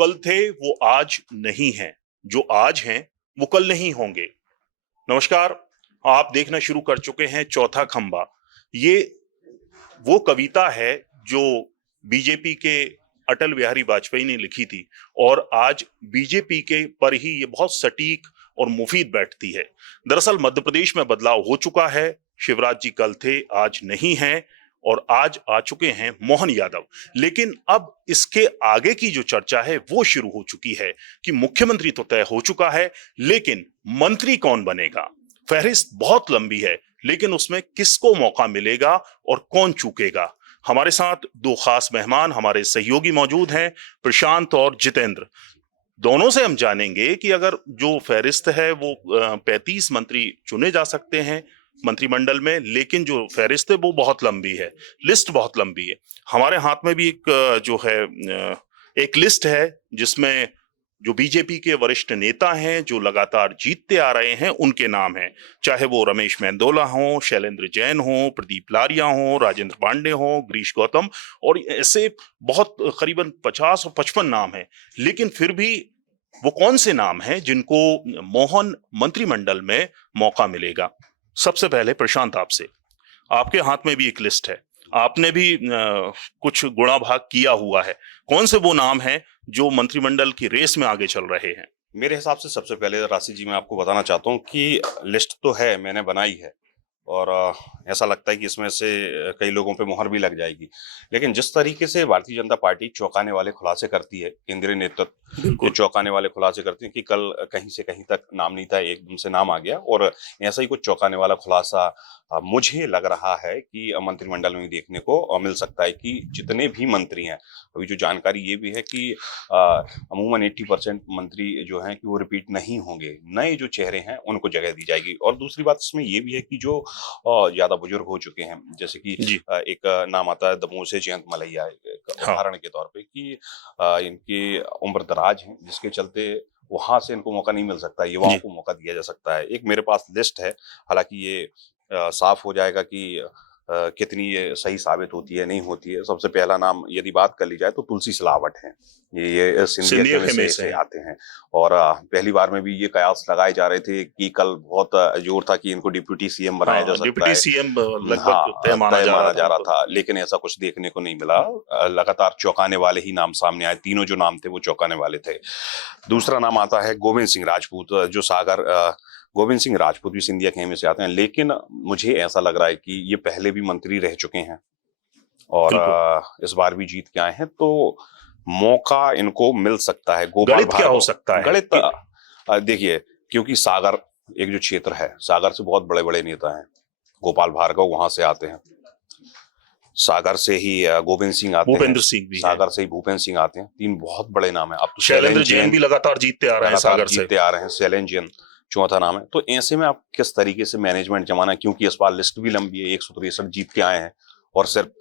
कल थे वो आज नहीं हैं, जो आज हैं वो कल नहीं होंगे। नमस्कार, आप देखना शुरू कर चुके हैं चौथा खंबा। ये वो कविता है जो बीजेपी के अटल बिहारी वाजपेयी ने लिखी थी और आज बीजेपी के पर ही ये बहुत सटीक और मुफीद बैठती है। दरअसल मध्य प्रदेश में बदलाव हो चुका है। शिवराज जी कल थे, आज नहीं हैं और आज आ चुके हैं मोहन यादव। लेकिन अब इसके आगे की जो चर्चा है वो शुरू हो चुकी है कि मुख्यमंत्री तो तय हो चुका है, लेकिन मंत्री कौन बनेगा। फहरिस्त बहुत लंबी है, लेकिन उसमें किसको मौका मिलेगा और कौन चूकेगा। हमारे साथ दो खास मेहमान हमारे सहयोगी मौजूद हैं, प्रशांत और जितेंद्र। दोनों से हम जानेंगे कि अगर जो फहरिस्त है वो 35 मंत्री चुने जा सकते हैं मंत्रिमंडल में, लेकिन जो फहरिस्त है वो बहुत लंबी है, लिस्ट बहुत लंबी है। हमारे हाथ में भी एक जो है एक लिस्ट है जिसमें जो बीजेपी के वरिष्ठ नेता हैं जो लगातार जीतते आ रहे हैं उनके नाम हैं, चाहे वो रमेश मेंदोला हो, शैलेंद्र जैन हो, प्रदीप लारिया हो, राजेंद्र पांडे हो, गिरीश गौतम, और ऐसे बहुत करीबन 50 और 55 नाम हैं। लेकिन फिर भी वो कौन से नाम हैं जिनको मोहन मंत्रिमंडल में मौका मिलेगा। सबसे पहले प्रशांत, आपसे, आपके हाथ में भी एक लिस्ट है, आपने भी कुछ गुणा भाग किया हुआ है। कौन से वो नाम हैं जो मंत्रिमंडल की रेस में आगे चल रहे हैं? मेरे हिसाब से सबसे पहले राशि जी मैं आपको बताना चाहता हूँ कि लिस्ट तो है, मैंने बनाई है और ऐसा लगता है कि इसमें से कई लोगों पे मुहर भी लग जाएगी। लेकिन जिस तरीके से भारतीय जनता पार्टी चौंकाने वाले खुलासे करती है, केंद्रीय नेतृत्व जो चौंकाने वाले खुलासे करती है कि कल कहीं से कहीं तक नाम नहीं था, एकदम से नाम आ गया, और ऐसा ही कुछ चौंकाने वाला खुलासा मुझे लग रहा है कि मंत्रिमंडल में देखने को मिल सकता है कि जितने भी मंत्री हैं, अभी जो जानकारी ये भी है कि अमूमन 80% मंत्री जो हैं कि वो रिपीट नहीं होंगे, नए जो चेहरे हैं उनको जगह दी जाएगी। और दूसरी बात इसमें ये भी है कि जो ज्यादा बुजुर्ग हो चुके हैं, जैसे कि एक नाम आता है दमोह से जयंत मलैया, उदाहरण के तौर पे कि इनकी उम्र दराज है, जिसके चलते वहां से इनको मौका नहीं मिल सकता, युवाओं को मौका दिया जा सकता है। एक मेरे पास लिस्ट है, हालांकि ये साफ हो जाएगा कि कितनी ये सही साबित होती है नहीं होती है। सबसे पहला नाम यदि बात कर ली जाए तो तुलसी सिलावट है, ये सिंधिया खेमे से आते हैं और पहली बार में भी ये कयास लगाए जा रहे थे कि कल बहुत जोर था कि इनको डिप्टी सीएम बनाया जा सकता है, डिप्टी सीएम लगभग तय माना जा रहा था, लेकिन ऐसा कुछ देखने को नहीं मिला। लगातार चौंकाने वाले ही नाम सामने आए, तीनों जो नाम थे वो चौंकाने वाले थे। दूसरा नाम आता है गोविंद सिंह राजपूत, जो सागर गोविंद सिंह राजपूत भी सिंधिया खेमे से आते हैं, लेकिन मुझे ऐसा लग रहा है कि ये पहले भी मंत्री रह चुके हैं और इस बार भी जीत के आए हैं, तो मौका इनको मिल सकता है। गोपाल क्या हो सकता है? गणित देखिए, क्योंकि सागर एक जो क्षेत्र है, सागर से बहुत बड़े बड़े नेता हैं, गोपाल भार्गव वहां से आते हैं, सागर से ही गोविंद सिंह आते हैं, सागर से ही भूपेंद्र सिंह आते हैं, तीन बहुत बड़े नाम है। अब तो शैलेंद्र जैन भी लगातार जीतते आ रहे हैं, सागर से जीतते आ रहे हैं, शैलेंद्र जैन चौथा नाम है। तो ऐसे में आप किस तरीके से मैनेजमेंट जमाना, क्योंकि इस बार लिस्ट भी लंबी है, 163 जीत के आए हैं और सिर्फ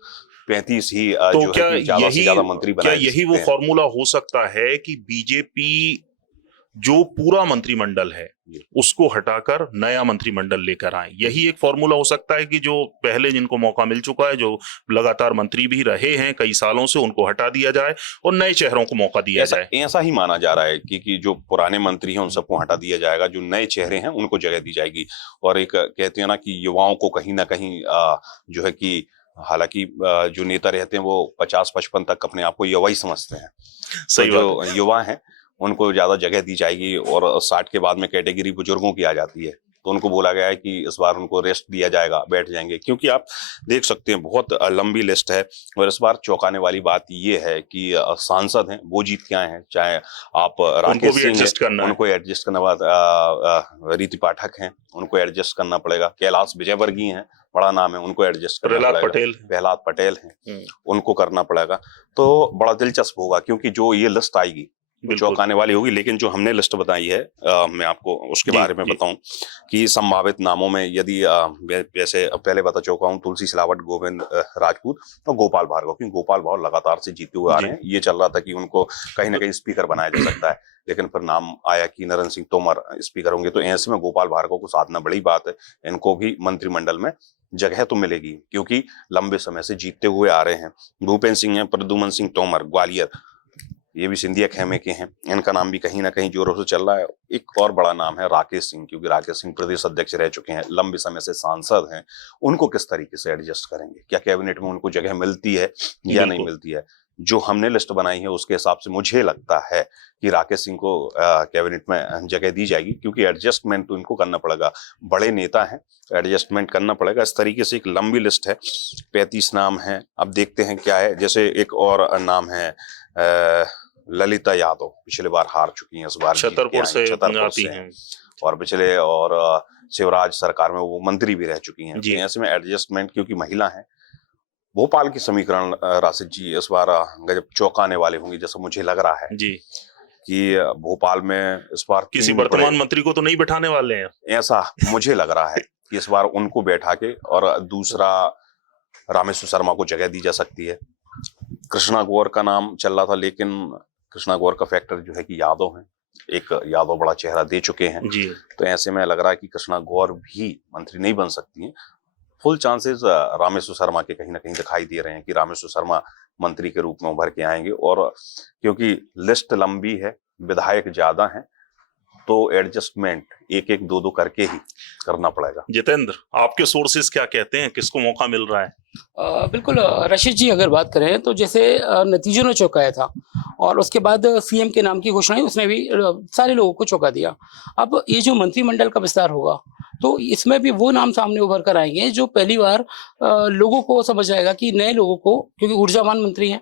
35 ही तो जो है ज्यादा से ज्यादा मंत्री बनाए। क्या यही वो फॉर्मूला हो सकता है कि बीजेपी जो पूरा मंत्रिमंडल है उसको हटाकर नया मंत्रिमंडल लेकर आए? यही एक फॉर्मूला हो सकता है कि जो पहले जिनको मौका मिल चुका है, जो लगातार मंत्री भी रहे हैं कई सालों से, उनको हटा दिया जाए और नए चेहरों को मौका दिया जाए। ऐसा ही माना जा रहा है कि जो पुराने मंत्री हैं उन सबको हटा दिया जाएगा, जो नए चेहरे हैं उनको जगह दी जाएगी। और एक कहते हैं ना कि युवाओं को कहीं ना कहीं जो है कि, हालांकि जो नेता रहते हैं वो 50-55 तक अपने आप को युवा ही समझते हैं, तो जो युवा हैं उनको ज्यादा जगह दी जाएगी। और 60 के बाद में कैटेगरी बुजुर्गों की आ जाती है, तो उनको बोला गया है कि इस बार उनको रेस्ट दिया जाएगा, बैठ जाएंगे। क्योंकि आप देख सकते हैं बहुत लंबी लिस्ट है और इस बार चौंकाने वाली बात ये है कि सांसद हैं वो जीत के आए हैं, चाहे आप राकेश सिंह, उनको एडजस्ट करना, रीति पाठक हैं उनको एडजस्ट करना पड़ेगा, कैलाश विजयवर्गीय हैं, बड़ा नाम है, उनको एडजस्ट करना पड़ेगा, प्रहलाद पटेल हैं उनको करना पड़ेगा। तो बड़ा दिलचस्प होगा, क्योंकि जो ये लिस्ट आएगी चौंकाने वाली होगी। लेकिन जो हमने लिस्ट बताई है, मैं आपको उसके बारे में बताऊं कि संभावित नामों में यदि जैसे पहले बता चुका हूं, तुलसी सिलावट, गोविंद राजपूत और गोपाल भार्गव, क्योंकि गोपाल भार्गव लगातार से जीते हुए आ रहे हैं। ये चल रहा था कि उनको कहीं ना कहीं स्पीकर बनाया जा सकता है, लेकिन फिर नाम आया कि नरेंद्र सिंह तोमर स्पीकर होंगे, तो ऐसे में गोपाल भार्गव को साधना बड़ी बात है, इनको भी मंत्रिमंडल में जगह तो मिलेगी क्योंकि लंबे समय से जीतते हुए आ रहे हैं। भूपेंद्र सिंह है, प्रद्युम्न सिंह तोमर ग्वालियर, ये भी सिंधिया खेमे के हैं, इनका नाम भी कहीं ना कहीं जोरों से चल रहा है। एक और बड़ा नाम है राकेश सिंह, क्योंकि राकेश सिंह प्रदेश अध्यक्ष रह चुके हैं, लंबे समय से सांसद हैं। उनको किस तरीके से एडजस्ट करेंगे, क्या कैबिनेट में उनको जगह मिलती है या नहीं मिलती है? जो हमने लिस्ट बनाई है उसके हिसाब से मुझे लगता है कि राकेश सिंह को कैबिनेट में जगह दी जाएगी, क्योंकि एडजस्टमेंट तो इनको करना पड़ेगा, बड़े नेता हैं, एडजस्टमेंट करना पड़ेगा। इस तरीके से एक लंबी लिस्ट है, 35 नाम है। अब देखते हैं क्या है। जैसे एक और नाम है ललिता यादव, पिछले बार हार चुकी हैं, इस बार छतरपुर से आती हैं और पिछले और शिवराज सरकार में वो मंत्री भी रह चुकी हैं। तो ऐसे में एडजस्टमेंट, क्योंकि महिला है। भोपाल की समीकरण राशिद जी इस बार गजब चौंकाने वाले होंगे, जैसा मुझे लग रहा है जी कि भोपाल में इस बार किसी वर्तमान मंत्री को तो नहीं बैठाने वाले हैं, ऐसा मुझे लग रहा है कि इस बार उनको बैठा के, और दूसरा रामेश्वर शर्मा को जगह दी जा सकती है। कृष्णा गौर का नाम चल रहा था, लेकिन कृष्णा गौर का फैक्टर जो है कि यादव है, एक यादव बड़ा चेहरा दे चुके हैं जी। तो ऐसे में लग रहा है कि कृष्णा गौर भी मंत्री नहीं बन सकती हैं। फुल चांसेस रामेश्वर शर्मा के कहीं ना कहीं दिखाई दे रहे हैं कि रामेश्वर शर्मा मंत्री के रूप में उभर के आएंगे, और क्योंकि लिस्ट लंबी है, विधायक ज्यादा हैं, तो एडजस्टमेंट एक एक दो दो करके ही करना पड़ेगा। जितेंद्र, आपके सोर्सेस क्या कहते हैं, किसको मौका मिल रहा है? बिल्कुल रशीद जी, अगर बात करें तो जैसे नतीजों ने चौंकाया था और उसके बाद सीएम के नाम की घोषणा हुई, उसने भी सारे लोगों को चौंका दिया। अब ये जो मंत्रिमंडल का विस्तार होगा तो इसमें भी वो नाम सामने उभर कर आएंगे जो पहली बार लोगों को समझ आएगा कि नए लोगों को, क्योंकि ऊर्जावान मंत्री है,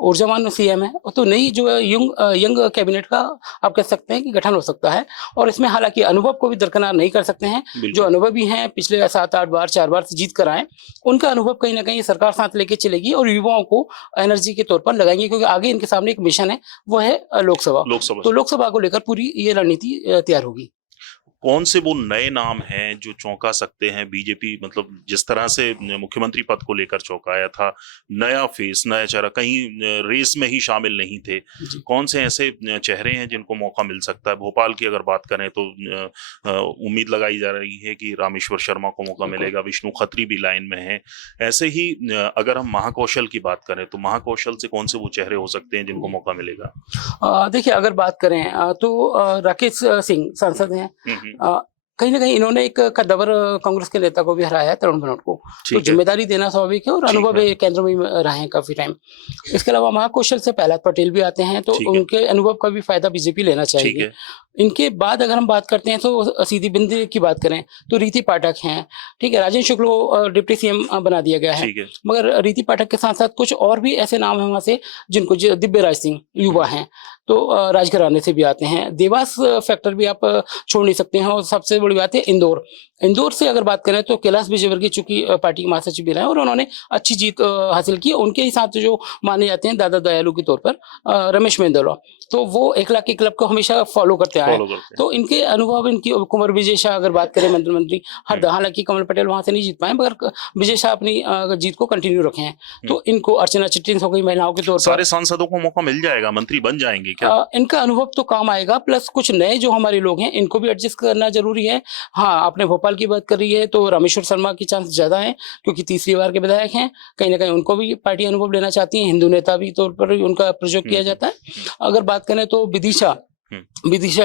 ऊर्जावान सीएम है, तो नई जो यंग कैबिनेट का आप कह सकते हैं कि गठन हो सकता है। और इसमें हालांकि अनुभव को भी दरकिनार नहीं कर सकते हैं, जो अनुभवी हैं, पिछले 7-8 बार 4 बार से जीत कर आए, उनका अनुभव कहीं ना कहीं सरकार साथ लेके चलेगी और युवाओं को एनर्जी के तौर पर लगाएंगे, क्योंकि आगे इनके सामने एक मिशन है, वो है लोकसभा। तो लोकसभा को लेकर पूरी ये रणनीति तैयार होगी। कौन से वो नए नाम हैं जो चौंका सकते हैं? बीजेपी मतलब जिस तरह से मुख्यमंत्री पद को लेकर चौंकाया था, नया फेस, नया चेहरा, कहीं रेस में ही शामिल नहीं थे, कौन से ऐसे चेहरे हैं जिनको मौका मिल सकता है? भोपाल की अगर बात करें तो उम्मीद लगाई जा रही है कि रामेश्वर शर्मा को मौका मिलेगा, विष्णु खत्री भी लाइन में है। ऐसे ही अगर हम महाकौशल की बात करें तो महाकौशल से कौन से वो चेहरे हो सकते हैं जिनको मौका मिलेगा? देखिए, अगर बात करें तो राकेश सिंह सांसद हैं, कहीं ना कहीं इन्होंने एक कद्दावर कांग्रेस के नेता को भी हराया है, तरुण भनोट को, तो जिम्मेदारी देना स्वाभाविक है, और अनुभव केंद्र में रहे हैं काफी टाइम। इसके अलावा महाकौशल से प्रहलाद पटेल भी आते हैं, तो उनके अनुभव का भी फायदा बीजेपी लेना चाहिए। इनके बाद अगर हम बात करते हैं तो सीधी बिंदी की बात करें तो रीति पाठक हैं, ठीक है, राजेंद्र शुक्ल को डिप्टी सीएम बना दिया गया है, मगर रीति पाठक के साथ साथ कुछ और भी ऐसे नाम हैं वहां से जिनको, दिव्य राज सिंह युवा हैं, तो राजघराने से भी आते हैं। देवास फैक्टर भी आप छोड़ नहीं सकते हैं। और सबसे बड़ी बात है इंदौर से अगर बात करें तो कैलाश विजयवर्गीय चूंकि पार्टी के महासचिव भी रहे और उन्होंने अच्छी जीत हासिल की, उनके ही साथ जो माने जाते हैं दादा दयालु के तौर पर रमेश मेंदोला, तो वो 1 लाख के क्लब को हमेशा फॉलो करते आए, तो इनके अनुभव, इनकी कुंवर विजय शाह अगर बात करें मंत्री हालांकि कमल पटेल वहां से नहीं जीत पाए, मगर विजय शाह अपनी जीत को कंटिन्यू रखे हैं, तो इनको अर्चना चिटनिस हो गई महिलाओं के तौर पर। सारे सांसदों को मौका मिल जाएगा, मंत्री बन जाएंगे क्या? इनका अनुभव तो काम आएगा, प्लस कुछ नए जो हमारे लोग हैं इनको भी एडजस्ट करना जरूरी है। हाँ, आपने भोपाल की बात कर रही है तो रामेश्वर शर्मा की चांस ज्यादा है, क्योंकि तीसरी बार के विधायक हैं, कहीं ना कहीं उनको भी पार्टी अनुभव लेना चाहती है, हिंदू नेता भी तौर पर उनका प्रयोग किया जाता है। अगर बात करें तो विदिशा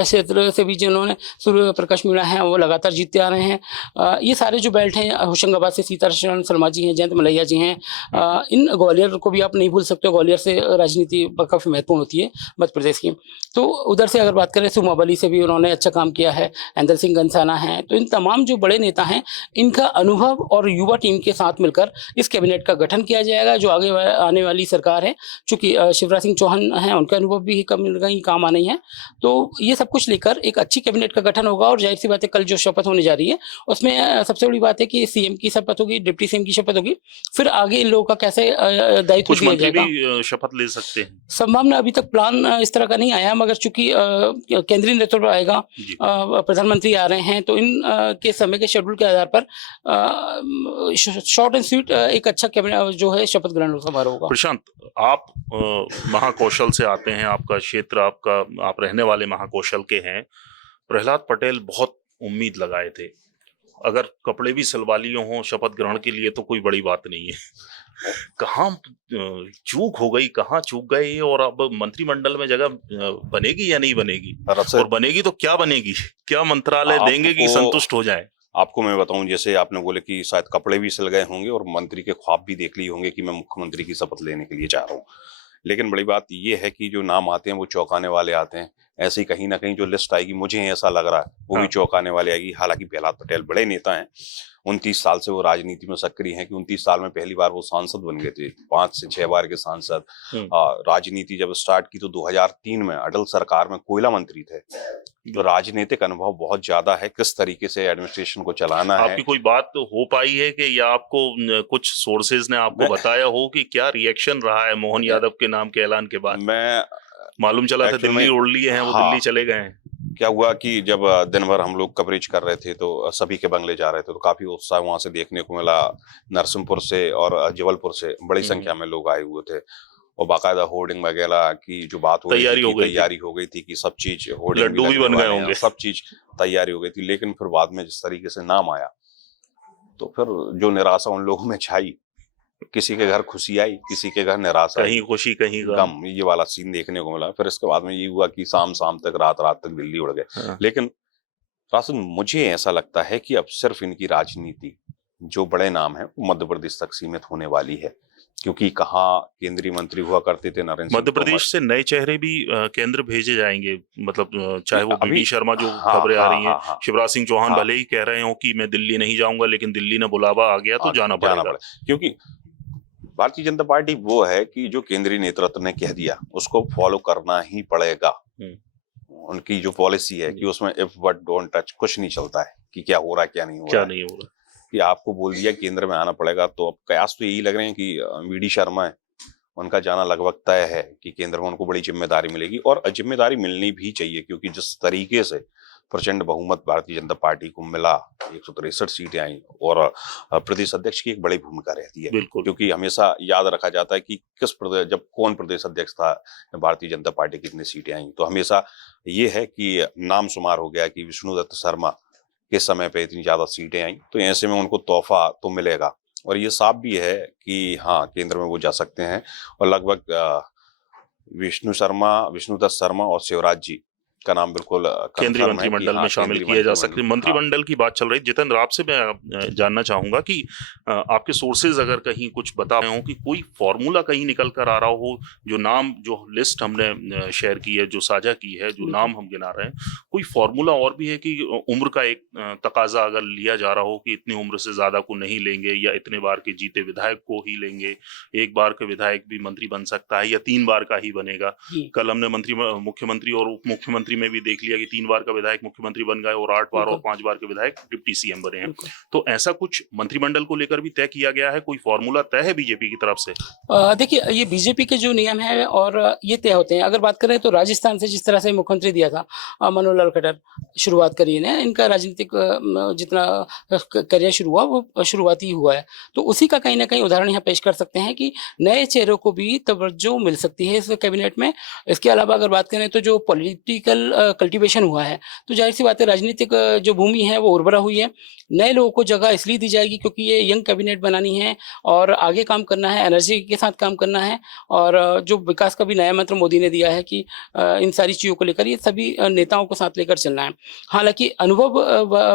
क्षेत्र से भी जिन्होंने सूर्य प्रकाश मीणा है वो लगातार जीतते आ रहे हैं। ये सारे जो बेल्ट हैं, होशंगाबाद से सीतारमण शर्मा जी हैं, जयंत मलैया जी हैं, इन ग्वालियर को भी आप नहीं भूल सकते, ग्वालियर से राजनीति काफ़ी महत्वपूर्ण होती है मध्य प्रदेश की। तो उधर से अगर बात करें सुमावली से भी उन्होंने अच्छा काम किया है, इंदर सिंह गंसाना है, तो इन तमाम जो बड़े नेता हैं इनका अनुभव और युवा टीम के साथ मिलकर इस कैबिनेट का गठन किया जाएगा, जो आगे आने वाली सरकार है। चूंकि शिवराज सिंह चौहान हैं, उनका अनुभव भी कहीं काम आना ही है, तो ये सब कुछ लेकर एक अच्छी कैबिनेट का गठन होगा। और जाहिर सी बात है, कल जो शपथ होने जा रही है उसमें सबसे बड़ी बात है कि सीएम की शपथ होगी, डिप्टी सीएम की शपथ होगी, फिर आगे इन लोगों का कैसे दायित्व दिया जाएगा। भी शपथ ले सकते हैं, संभावना अभी तक प्लान इस तरह का नहीं आया, मगर चूंकि केंद्रीय नेतृत्व आएगा, प्रधानमंत्री आ रहे हैं, तो इन के समय के शेड्यूल के आधार पर शॉर्ट एंड स्वीट एक अच्छा कैबिनेट जो है शपथ ग्रहण समारोह होगा। प्रशांत, आप महाकौशल से आते हैं, आपका क्षेत्र, आप रहने वाले महाकौशल के हैं। प्रहलाद पटेल बहुत उम्मीद लगाए थे, अगर कपड़े भी सिलवा लिए हों शपथ ग्रहण के लिए तो कोई बड़ी बात नहीं है। कहाँ चूक हो गई, कहाँ चूक गए, और अब मंत्रिमंडल में जगह बनेगी या नहीं बनेगी, और बनेगी तो क्या बनेगी, क्या मंत्रालय देंगे कि संतुष्ट हो जाए? आपको मैं बताऊं, जैसे आपने बोले कि शायद कपड़े भी सिल गए होंगे और मंत्री के ख्वाब भी देख लिए होंगे कि मैं मुख्यमंत्री की शपथ लेने के लिए जा रहा हूँ, लेकिन बड़ी बात ये है कि जो नाम आते हैं वो चौंकाने वाले आते हैं। ऐसे ही कहीं ना कहीं जो लिस्ट आएगी, मुझे ऐसा लग रहा है वो भी चौंकाने वाली आएगी। हालांकि प्रहलाद पटेल बड़े नेता हैं, 29 साल से वो राजनीति में सक्रिय हैं कि 29 साल में पहली बार वो सांसद बन गए थे, 5 से 6 बार के सांसद। राजनीति जब स्टार्ट की तो 2003 में अटल सरकार में कोयला मंत्री थे, तो राजनीतिक अनुभव बहुत ज्यादा है, किस तरीके से एडमिनिस्ट्रेशन को चलाना है। आपकी कोई बात तो हो पाई है कि या आपको कुछ सोर्सेज ने आपको बताया हो कि क्या रिएक्शन रहा है मोहन यादव के नाम के ऐलान के बाद? मैं मालूम चला था दिल्ली उड़ लिए हैं, वो दिल्ली चले गए हैं। क्या हुआ कि जब दिन भर हम लोग कवरेज कर रहे थे तो सभी के बंगले जा रहे थे, तो काफी उत्साह वहां से देखने को मिला। नरसिंहपुर से और जबलपुर से बड़ी संख्या में लोग आए हुए थे, और बाकायदा होर्डिंग वगैरह की जो बात हो रही थी, तैयारी हो गई थी कि सब चीज, होर्डिंग लड्डू भी बन गए होंगे, सब चीज तैयारी हो गई थी। लेकिन फिर बाद में जिस तरीके से नाम आया, तो फिर जो निराशा उन लोगों में छाई, किसी के घर खुशी आई, किसी के घर निराशा, कहीं खुशी कहीं गम, ये वाला सीन देखने को मिला। फिर इसके बाद में ये हुआ कि शाम शाम तक, रात रात तक दिल्ली उड़ गए। लेकिन राशन, मुझे ऐसा लगता है कि अब सिर्फ इनकी राजनीति, जो बड़े नाम है, वो मध्य प्रदेश तक सीमित होने वाली है, क्योंकि कहाँ केंद्रीय मंत्री हुआ करते थे नरेंद्र सिंह मध्य प्रदेश से नए चेहरे भी केंद्र भेजे जाएंगे, मतलब चाहे वो बीडी शर्मा, जो खबरें आ रही हैं, शिवराज सिंह चौहान भले ही कह रहे हो कि मैं दिल्ली नहीं जाऊंगा, लेकिन दिल्ली ने बुलावा आ गया तो जाना पड़ेगा। क्योंकि भारतीय जनता पार्टी वो है कि जो केंद्रीय नेतृत्व ने कह दिया उसको फॉलो करना ही पड़ेगा। उनकी जो पॉलिसी है कि उसमें इफ बट डोंट टच कुछ नहीं चलता है, कि क्या हो रहा है क्या नहीं हो रहा है, कि आपको बोल दिया केंद्र में आना पड़ेगा। तो अब कयास तो यही लग रहे हैं कि वीडी शर्मा है, उनका जाना लगभग तय है कि केंद्र में उनको बड़ी जिम्मेदारी मिलेगी, और जिम्मेदारी मिलनी भी चाहिए, क्योंकि जिस तरीके से प्रचंड बहुमत भारतीय जनता पार्टी को मिला, 163 सीटें आई, और प्रदेश अध्यक्ष की एक बड़ी भूमिका रहती है, क्योंकि हमेशा याद रखा जाता है कि किस प्रदेश, जब कौन प्रदेश अध्यक्ष था, भारतीय जनता पार्टी कितनी सीटें आई। तो हमेशा ये है कि नाम शुमार हो गया कि विष्णुदत्त शर्मा के समय पे इतनी ज्यादा सीटें आई, तो ऐसे में उनको तोहफा तो मिलेगा, और ये साफ भी है कि हाँ, केंद्र में वो जा सकते हैं। और लगभग विष्णुदत्त शर्मा और शिवराज जी का नाम बिल्कुल केंद्रीय मंत्रिमंडल में शामिल किए जा सकते हैं। मंत्रिमंडल की बात चल रही है, जितेंद्र, आपसे मैं जानना चाहूंगा कि आपके सोर्सेज अगर कहीं कुछ बता रहे हो कि कोई फॉर्मूला कहीं निकल कर आ रहा हो, जो नाम, जो लिस्ट हमने शेयर की है, जो साझा की है, जो नाम हम गिना रहे हैं, कोई फॉर्मूला और भी है कि उम्र का एक तकाजा अगर लिया जा रहा हो कि इतनी उम्र से ज्यादा को नहीं लेंगे, या इतने बार के जीते विधायक को ही लेंगे, एक बार के विधायक भी मंत्री बन सकता है, या 3 बार का ही बनेगा? कल हमने मुख्यमंत्री और उप मुख्यमंत्री में भी देख लिया कि 3 बार का विधायक मुख्यमंत्री बन गए, और 8 बार और 5 बार के विधायक डिप्टी सीएम बने हैं। तो ऐसा कुछ मंत्रिमंडल को लेकर भी तय किया गया है? कोई फॉर्मूला तय है बीजेपी की तरफ से? देखिए, ये बीजेपी के जो नियम है और ये तय होते हैं। अगर बात करें तो राजस्थान से जिस तरह से मुख्यमंत्री दिया था मनोहर लाल खट्टर, शुरुआत करी है, इनका राजनीतिक जितना करियर शुरू हुआ वो शुरुआती हुआ है, तो उसी का कहीं ना कहीं उदाहरण यहाँ पेश कर सकते हैं कि नए चेहरों को भी तवज्जो मिल सकती है इस कैबिनेट में। इसके अलावा अगर बात करें तो जो पॉलिटिकल कल्टीवेशन हुआ है, तो जाहिर सी बात है राजनीतिक जो भूमि है वो उर्वरा हुई है। नए लोगों को जगह इसलिए दी जाएगी क्योंकि ये यंग कैबिनेट बनानी है और आगे काम करना है, एनर्जी के साथ काम करना है, और जो विकास का भी नया मंत्र मोदी ने दिया है कि इन सारी चीज़ों को लेकर ये सभी नेताओं को साथ लेकर चलना है। हालांकि अनुभव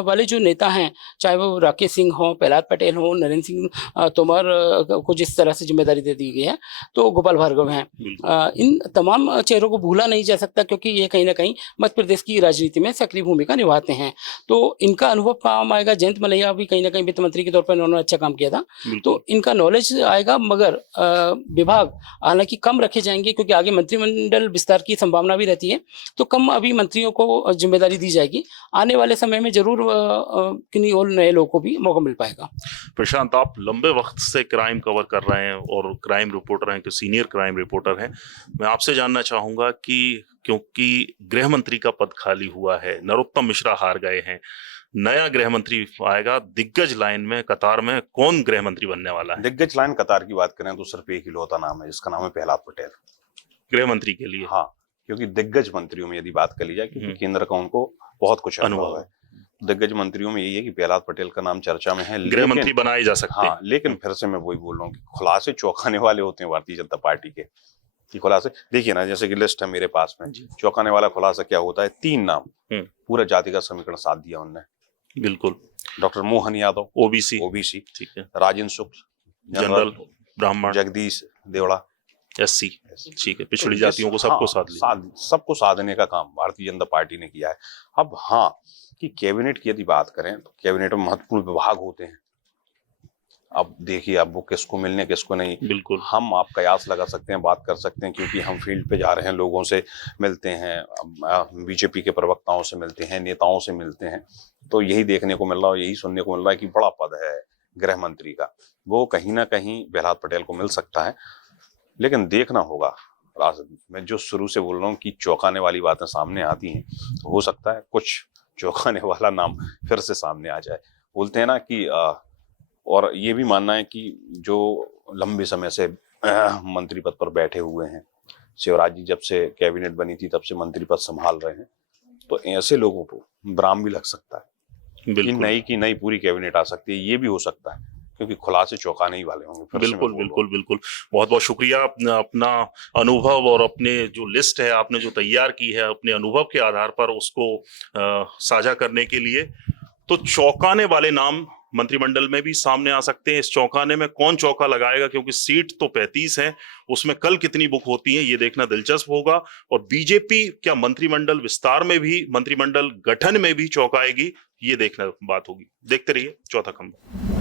वाले जो नेता हैं, चाहे वो राकेश सिंह हो, प्रहलाद पटेल हो, नरेंद्र सिंह तोमर को जिस तरह से जिम्मेदारी दे दी गई है, तो गोपाल भार्गव हैं, इन तमाम चेहरों को भूला नहीं जा सकता, क्योंकि ये कहीं ना कहीं मध्य प्रदेश की राजनीति में सक्रिय भूमिका निभाते हैं, तो इनका अनुभव काम आएगा। जयंत मलैया भी कहीं ना कहीं वित्त मंत्री के तौर पर उन्होंने अच्छा काम किया था, तो इनका नॉलेज आएगा। मगर विभाग हालांकि कम रखे जाएंगे, क्योंकि आगे मंत्रिमंडल विस्तार की संभावना भी रहती है, तो कम अभी मंत्रियों को जिम्मेदारी दी जाएगी। आने वाले समय में जरूर किन्हीं और नए लोगों को भी मौका मिल पाएगा। प्रशांत, आप लंबे वक्त से क्राइम कवर कर रहे हैं और क्राइम रिपोर्टर हैं, सीनियर क्राइम रिपोर्टर हैं। मैं आपसे जानना चाहूंगा कि क्योंकि गृह मंत्री का पद खाली हुआ है, नरोत्तम मिश्रा हार गए हैं, नया गृह मंत्री आएगा, दिग्गज लाइन में, कतार में कौन गृह मंत्री बनने वाला है? दिग्गज लाइन कतार की बात करें तो सिर्फ एक इकलौता नाम है, जिसका नाम है प्रहलाद पटेल, गृह मंत्री के लिए। हाँ, क्योंकि दिग्गज मंत्रियों में यदि बात कर ली जाए, क्योंकि केंद्र का उनको बहुत कुछ अनुभव है, दिग्गज मंत्रियों में यही है कि प्रहलाद पटेल का नाम चर्चा में है, गृह मंत्री बनाए जा सकते हैं। हाँ, लेकिन फिर से मैं वही बोल रहा हूँ कि खुलासे चौंकाने वाले होते हैं भारतीय जनता पार्टी के। कि खुलासे देखिए ना, जैसे कि लिस्ट है मेरे पास में, चौंकाने वाला खुलासा क्या होता है, 3 नाम पूरा जातिगत समीकरण साध दिया उनने। बिल्कुल। डॉक्टर मोहन यादव ओबीसी, ठीक है, राजेंद्र शुक्ल जनरल ब्राह्मण, जगदीश देवड़ा एससी, ठीक है, पिछड़ी जातियों को सबको साध लिया। सबको साधने का काम भारतीय जनता पार्टी ने किया है। अब हाँ, कि कैबिनेट की यदि बात करें तो कैबिनेट में महत्वपूर्ण विभाग होते हैं। अब देखिए, अब वो किसको मिलने किसको नहीं, बिल्कुल हम आप कयास लगा सकते हैं, बात कर सकते हैं, क्योंकि हम फील्ड पे जा रहे हैं, लोगों से मिलते हैं, बीजेपी के प्रवक्ताओं से मिलते हैं, नेताओं से मिलते हैं, तो यही देखने को मिल रहा है, यही सुनने को मिल रहा है कि बड़ा पद है गृह मंत्री का, वो कहीं ना कहीं प्रहलाद पटेल को मिल सकता है। लेकिन देखना होगा, मैं जो शुरू से बोल रहा हूँ कि चौंकाने वाली बातें सामने आती हैं, तो हो सकता है कुछ चौंकाने वाला नाम फिर से सामने आ जाए। बोलते हैं ना कि और ये भी मानना है कि जो लंबे समय से मंत्री पद पर बैठे हुए हैं, शिवराज जी जब से कैबिनेट बनी थी तब से मंत्री पद संभाल रहे हैं, तो ऐसे लोगों को ब्राम भी लग सकता है कि नई पूरी कैबिनेट आ सकती है। ये भी हो सकता है, क्योंकि खुलासे चौंकाने ही वाले होंगे। बिल्कुल बिल्कुल बिल्कुल। बहुत बहुत शुक्रिया अपना अनुभव और अपने जो लिस्ट है आपने जो तैयार की है अपने अनुभव के आधार पर उसको साझा करने के लिए। तो चौंकाने वाले नाम मंत्रिमंडल में भी सामने आ सकते हैं। इस चौंकाने में कौन चौका लगाएगा, क्योंकि सीट तो 35 है, उसमें कल कितनी बुक होती है ये देखना दिलचस्प होगा। और बीजेपी क्या मंत्रिमंडल विस्तार में भी, मंत्रिमंडल गठन में भी चौंकाएगी, ये देखना बात होगी। देखते रहिए चौथा खंबा।